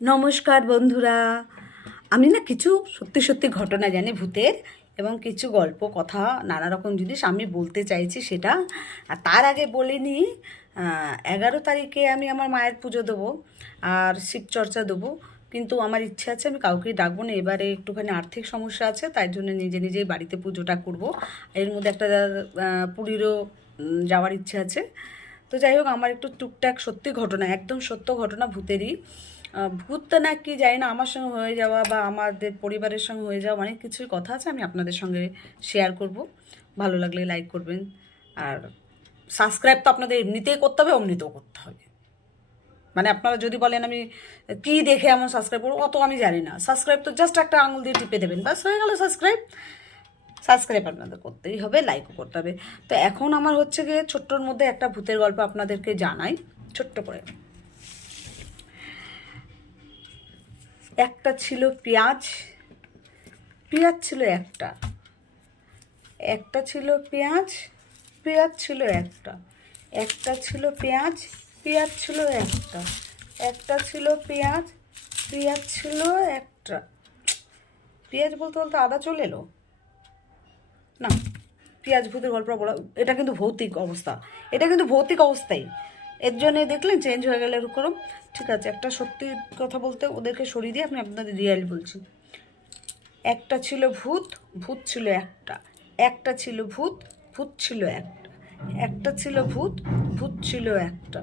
নমস্কার বন্ধুরা। আমি না কিছু সত্যি সত্যি ঘটনা জানি ভূতের, এবং কিছু গল্প কথা নানা রকম জিনিস আমি বলতে চাইছি সেটা। আর তার আগে বলে নিই, 11 তারিখে আমি আমার মায়ের পুজো দেবো আর শিবচর্চা দেবো। কিন্তু আমার ইচ্ছা আছে আমি কাউকেই ডাকবো না, এবারে একটুখানি আর্থিক সমস্যা আছে, তাই জন্য নিজে নিজেই বাড়িতে পুজোটা করব। এর মধ্যে একটা পুরীরও যাওয়ার ইচ্ছে আছে। তো যাই হোক, আমার একটু টুকটাক সত্যি ঘটনা, একদম সত্য ঘটনা ভূতেরই। ভূতটা না কি জানি না, আমার সঙ্গে হয়ে যাওয়া বা আমাদের পরিবারের সঙ্গে হয়ে যাওয়া অনেক কিছুই কথা আছে, আমি আপনাদের সঙ্গে শেয়ার করব। ভালো লাগলে লাইক করবেন, আর সাবস্ক্রাইব তো আপনাদের এমনিতেই করতে হবে, অমনিতেও করতে হবে। মানে আপনারা যদি বলেন আমি কি দেখে এমন সাবস্ক্রাইব করবো, অত আমি জানি না। সাবস্ক্রাইব তো জাস্ট একটা আঙুল দিয়ে টিপে দেবেন, ব্যাস হয়ে গেল সাবস্ক্রাইব। সাবস্ক্রাইব আপনাদের করতেই হবে, লাইকও করতে হবে। তো এখন আমার হচ্ছে গিয়ে ছোট্টর মধ্যে একটা ভূতের গল্প আপনাদেরকে জানাই ছোট্ট করে। একটা ছিল পেঁয়াজ। পেঁয়াজ ছিল একটা। একটা ছিল পেঁয়াজ। পেঁয়াজ ছিল একটা। একটা ছিল পেঁয়াজ। পেঁয়াজ ছিল একটা। একটা ছিল পেঁয়াজ। পেঁয়াজ ছিল একটা। পেঁয়াজ বলতে বলতে আদা চলে এলো না। পেঁয়াজ ভূতের গল্প বলা, এটা কিন্তু ভৌতিক অবস্থা। এটা কিন্তু ভৌতিক অবস্থাই, এর জন্যে দেখলেন চেঞ্জ হয়ে গেলে এরকম। ঠিক আছে, একটা সত্যি কথা বলতে ওদেরকে সরিয়ে দিয়ে আমি আপনাদের রিয়েল বলছি। একটা ছিল ভূত। ভূত ছিল একটা। একটা ছিল ভূত। ভূত ছিল একটা। একটা ছিল ভূত। ভূত ছিল একটা।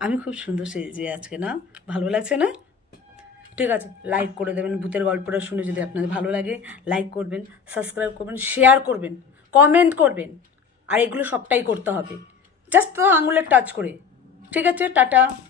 আমি খুব সুন্দর সেজে আজকে, না ভালো লাগছে না? ঠিক আছে, লাইক করে দেবেন। ভূতের গল্পটা শুনে যদি আপনাদের ভালো লাগে, লাইক করবেন, সাবস্ক্রাইব করবেন, শেয়ার করবেন, কমেন্ট করবেন। আর এগুলো সবটাই করতে হবে জাস্ট তো আঙুলের টাচ করে। ঠিক আছে, টাটা।